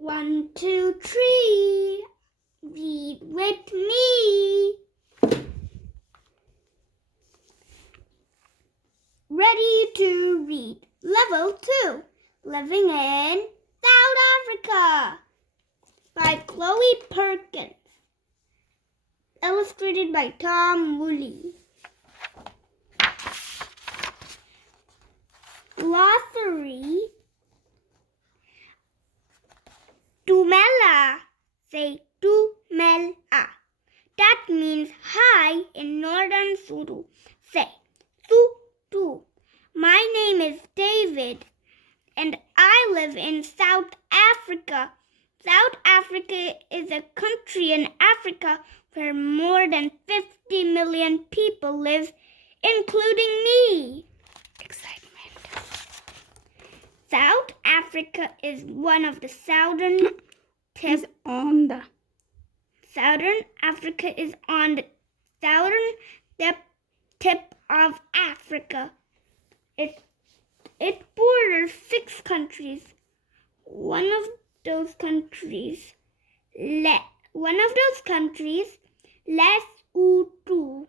1, 2, 3. Read with me. Ready to read. Level 2. Living in South Africa by Chloe Perkins. Illustrated by Tom Woolley. Glossary. Tumela. Say Tumela. That means hi in Northern Zulu. Say tu. My name is David and I live in South Africa. South Africa is a country in Africa where more than 50 million people live, including me. Excitement. South Africa is one of the Southern Africa is on the southern tip of Africa. It borders 6 countries. One of those countries, Lesotho.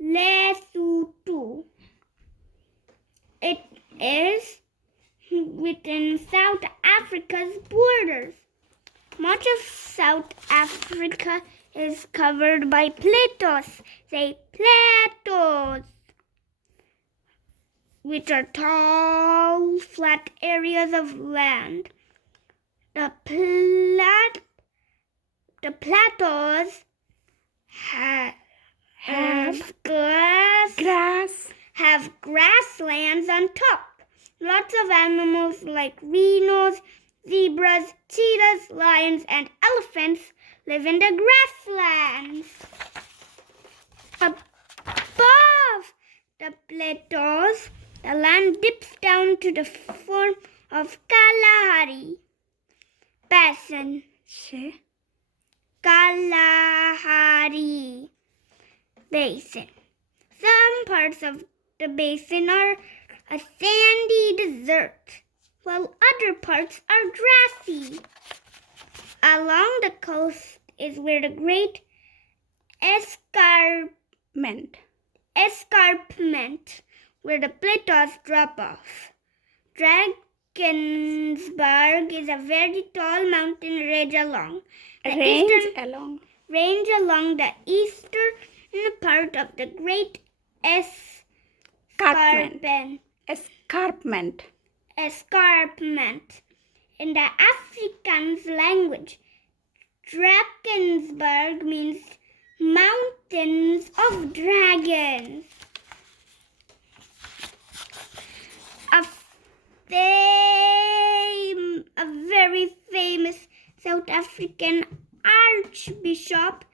Lesotho. It is within South Africa's borders. Much of South Africa is covered by plateaus. Say plateaus, which are tall, flat areas of land. The plateaus have grasslands on top. Lots of animals like rhinos, zebras, cheetahs, lions, and elephants live in the grasslands. Above the plateaus, the land dips down to the form of Kalahari Basin. Kalahari Basin. Some parts of the basin are a sandy desert, while other parts are grassy. Along the coast is where the great escarpment where the plateaus drop off. Drakensberg is a very tall mountain range along the eastern part of the great escarpment. In the Afrikaans language, Drakensberg means mountains of dragons. A very famous South African Archbishop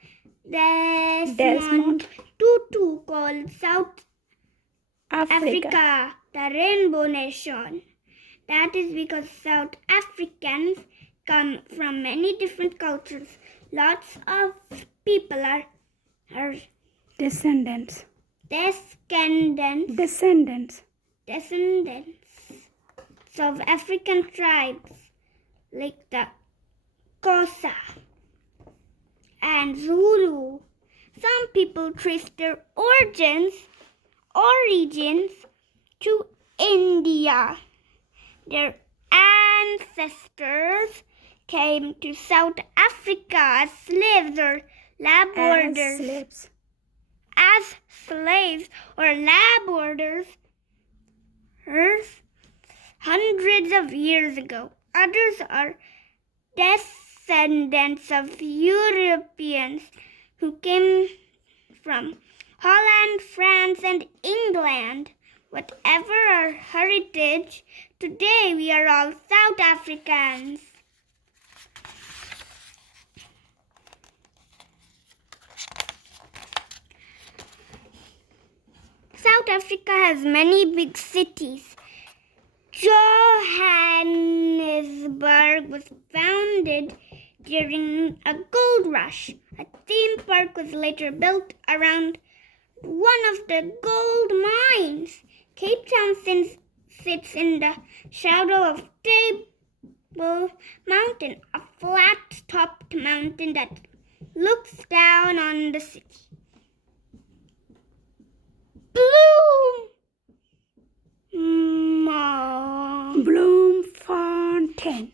Desmond Tutu called South Africa the Rainbow Nation. That is because South Africans come from many different cultures. Lots of people are descendants of African tribes like the Xhosa and Zulu. Some people trace their origins to India. Their ancestors came to South Africa as slaves or laborers. As slaves or laborers hundreds of years ago. Others are descendants of Europeans who came from Holland, France, and England. Whatever our heritage, today we are all South Africans. South Africa has many big cities. Johannesburg was founded during a gold rush. A theme park was later built around one of the gold mines. Cape Town sits in the shadow of Table Mountain, a flat-topped mountain that looks down on the city. Bloemfontein.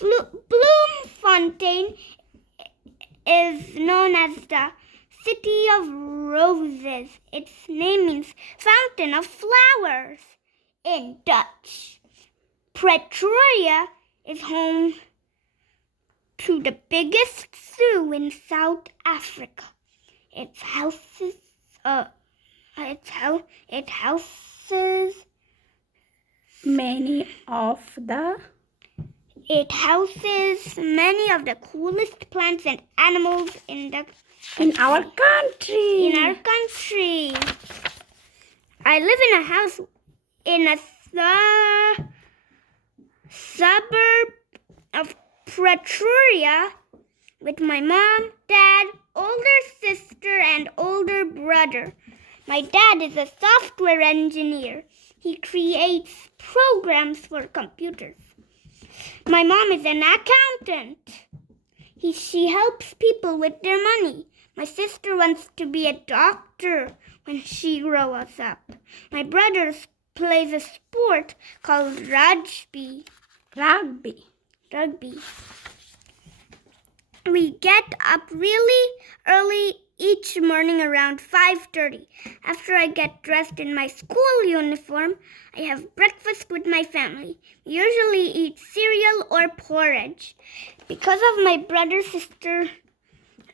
Bloemfontein is known as the City of Roses. Its name means Fountain of Flowers in Dutch. Pretoria is home to the biggest zoo in South Africa. It houses Many of the coolest plants and animals in our country. I live in a house in a suburb of Pretoria with my mom, dad, older sister, and older brother. My dad is a software engineer. He creates programs for computers. My mom is an accountant. She helps people with their money. My sister wants to be a doctor when she grows up. My brother plays a sport called rugby. We get up really early each morning around 5:30. After I get dressed in my school uniform, I have breakfast with my family. We usually eat cereal or porridge. Because of my brother, sister,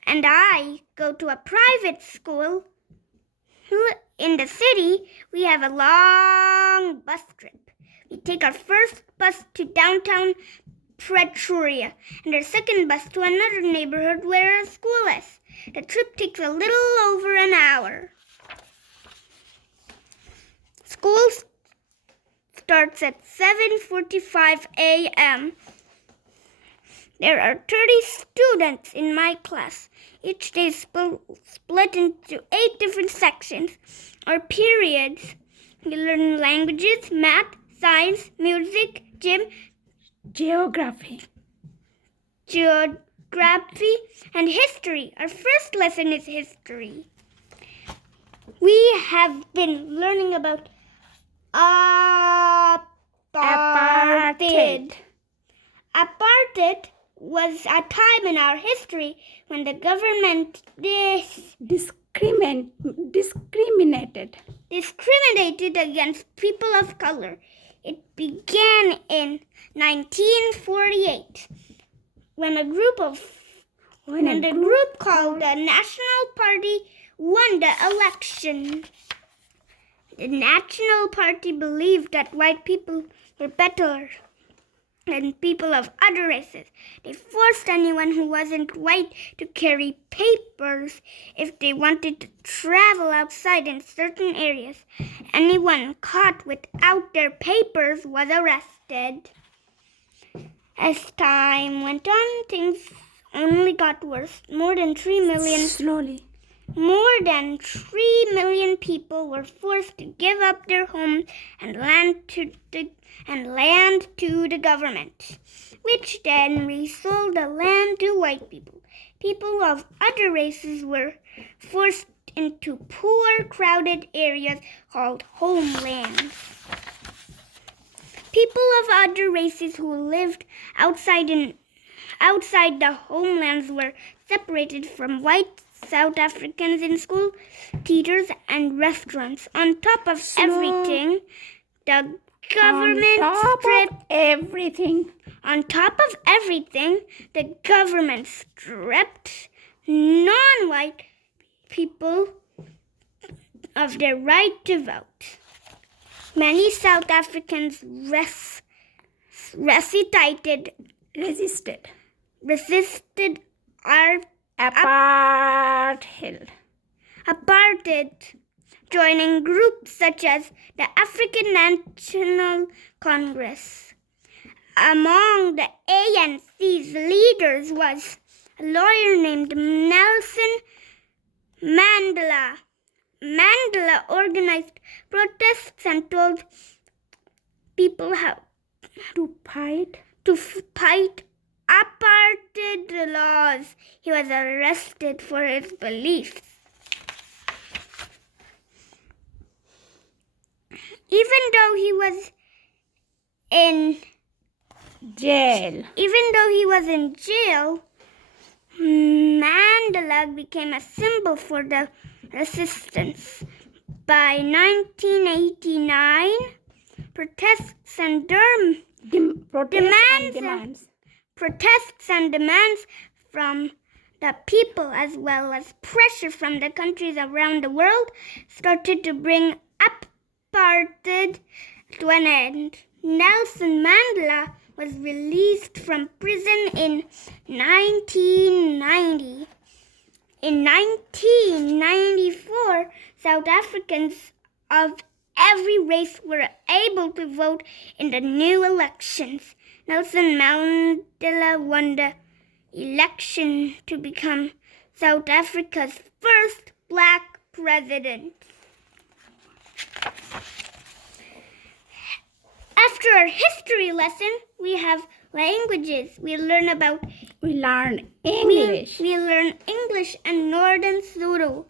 and I go to a private school in the city, we have a long bus trip. We take our first bus to downtown Pretoria and our second bus to another neighborhood where our school is. The trip takes a little over an hour. School starts at 7:45 a.m. There are 30 students in my class. Each day is split into 8 different sections or periods. We learn languages, math, science, music, gym, geography, and history. Our first lesson is history. We have been learning about apartheid. Apartheid was a time in our history when the government discriminated against people of color. It began in 1948 when a group called the National Party won the election. The National Party believed that white people were better than people of other races. They forced anyone who wasn't white to carry papers if they wanted to travel outside in certain areas. Anyone caught without their papers was arrested. As time went on, things only got worse. More than 3 million people were forced to give up their homes and land to the government, which then resold the land to white people. People of other races were forced into poor, crowded areas called homelands. People of other races who lived outside the homelands were separated from white South Africans in school, theaters, and restaurants. On top of everything, the government stripped non-white people of their right to vote. Many South Africans resisted apartheid, joining groups such as the African National Congress. Among the ANC's leaders was a lawyer named Nelson Mandela. Mandela organized protests and told people have To fight. to fight apartheid laws. He was arrested for his beliefs. Even though he was in Jail. Mandela became a symbol for the resistance. By 1989, protests and demands from the people, as well as pressure from the countries around the world, started to bring apartheid to an end. Nelson Mandela was released from prison in 1990. In 1994, South Africans of every race were able to vote in the new elections. Nelson Mandela won the election to become South Africa's first black president. After our history lesson, we have languages. We learn English. We learn English and Northern Zulu.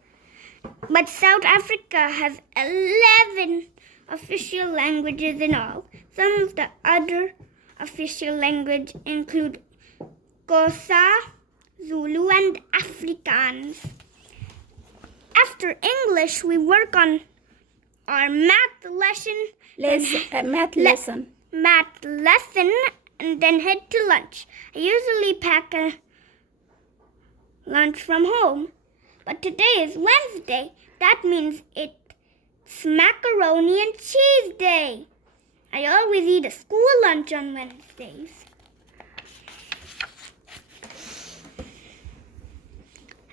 But South Africa has 11 official languages in all. Some of the other official languages include Xhosa, Zulu, and Afrikaans. After English, we work on our math lesson, and then head to lunch. I usually pack a lunch from home, but today is Wednesday. That means it's macaroni and cheese day. I always eat a school lunch on Wednesdays.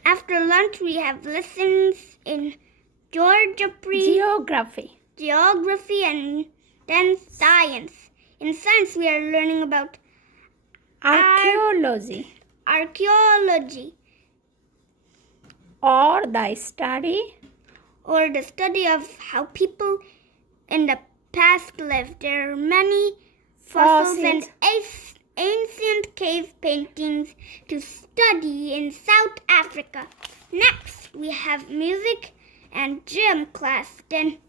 After lunch, we have lessons in geography, and then science. In science, we are learning about archaeology, or the study of how people in the past lived. There are many fossils and ancient cave paintings to study in South Africa. Next, we have music and gym class. Then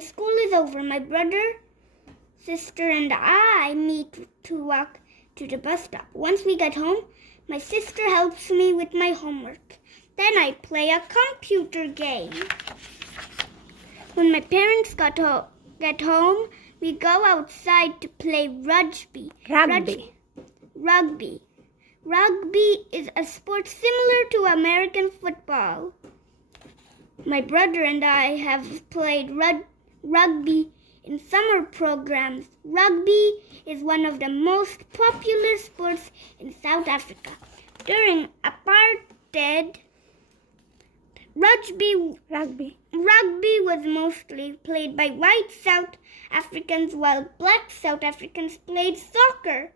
school is over. My brother, sister, and I meet to walk to the bus stop. Once we get home, my sister helps me with my homework. Then I play a computer game. When my parents get home, we go outside to play rugby. Rugby is a sport similar to American football. My brother and I have played rugby in summer programs. Rugby is one of the most popular sports in South Africa. During apartheid, rugby was mostly played by white South Africans, while black South Africans played soccer.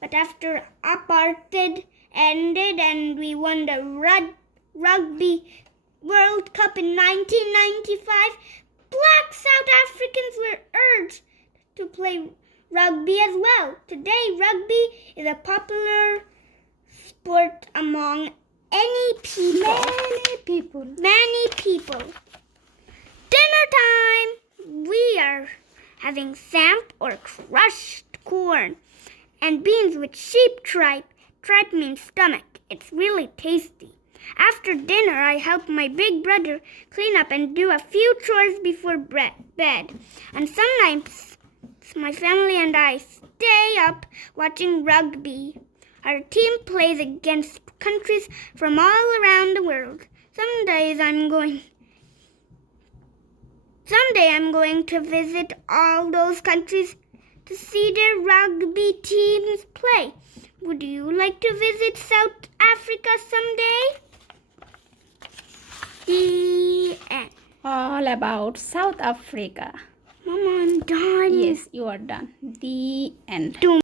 But after apartheid ended and we won the Rugby World Cup in 1995, black South Africans were urged to play rugby as well. Today, rugby is a popular sport among many people. Dinner time! We are having samp or crushed corn and beans with sheep tripe. Tripe means stomach. It's really tasty. After dinner, I help my big brother clean up and do a few chores before bed. And sometimes my family and I stay up watching rugby. Our team plays against countries from all around the world. Someday I'm going to visit all those countries to see their rugby teams play. Would you like to visit South Africa someday? The end. All about South Africa. Mama, I'm done. Yes, you are done. The end.